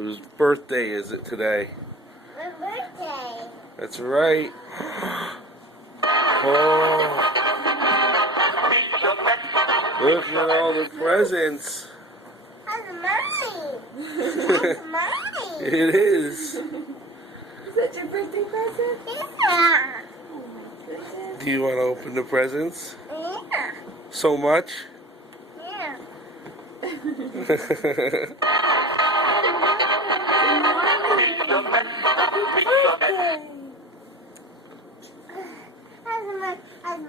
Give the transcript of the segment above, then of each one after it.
Whose birthday is it today? My birthday. That's right. Oh, look at all the presents. That's mine. That's mine. It is. Is that your birthday present? Yeah. Oh my goodness. Do you want to open the presents? Yeah. So much? Yeah.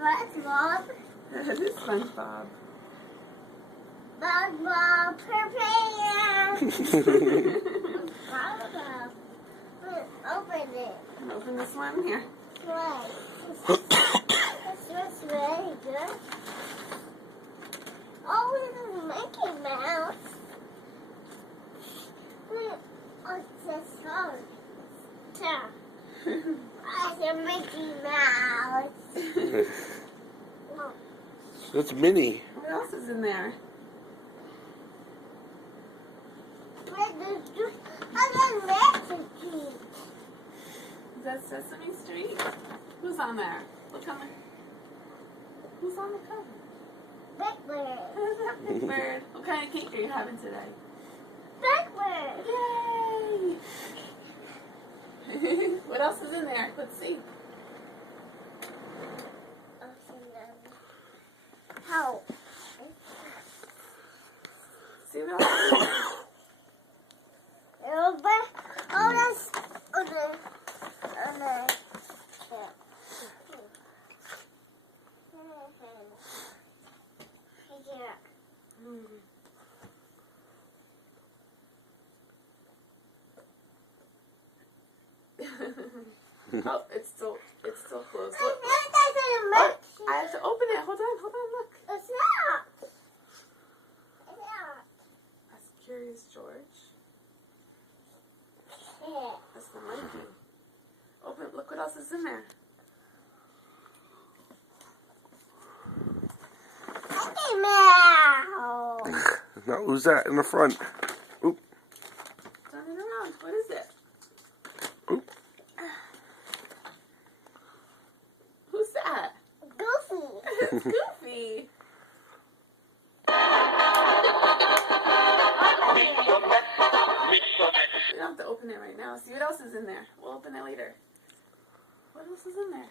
That's Bob. This is SpongeBob. Bob, prepare. Bob. Open it. Open this one here. Right. This was really good. Oh, this is Mickey Mouse. Oh, it's a song. It's a Mickey Mouse. That's Minnie. What else is in there? Is that Sesame Street? Who's on there? Look on the. Who's on the cover? Big Bird. Who's that Big Bird? What kind of cake are you having today? Big Bird. Yay! What else is in there? Let's see. How? See what else is in there? Oh, it's still closed. Look. Oh, I have to open it. Hold on, look. It's not. That's Curious George. Yeah. That's the monkey. Open it. Look what else is in there. Mickey Mouse. Now, who's that in the front? Oop. Turn it around. What is it? Oop. Who's that? Goofy. It's Goofy. We don't have to open it right now. See what else is in there. We'll open it later. What else is in there?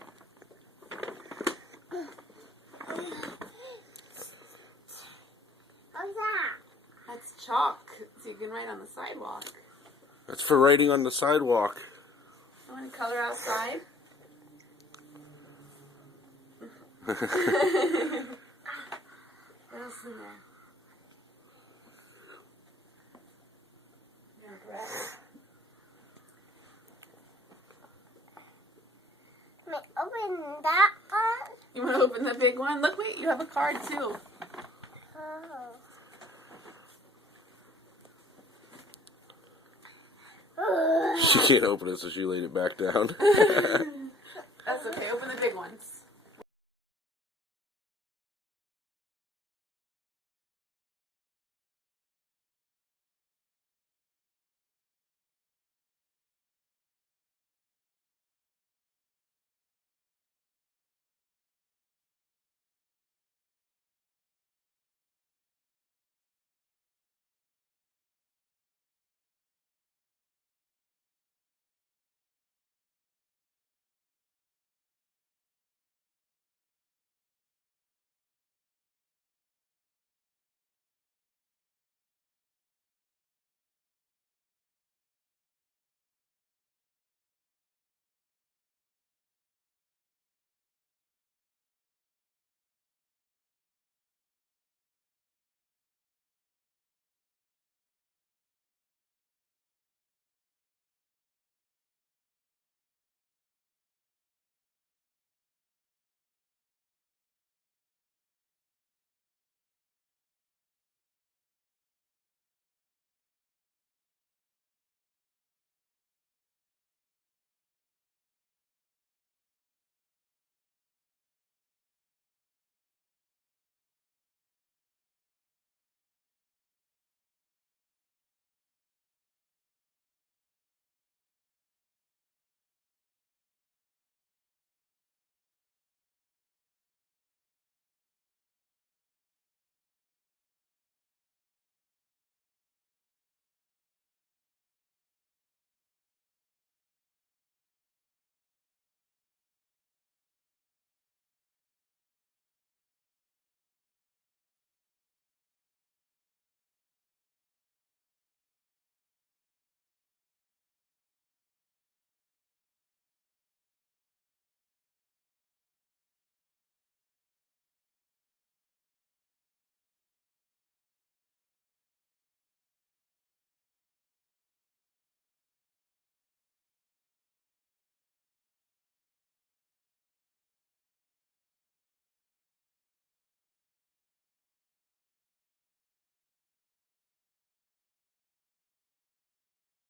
What's that? That's chalk, so you can write on the sidewalk. That's for writing on the sidewalk. I want to color outside. What else is in there? Yeah, grab it. Can I open that one? You want to open the big one? Look, wait, you have a card too. Oh. She can't open it, so she laid it back down. That's okay. Open the big ones.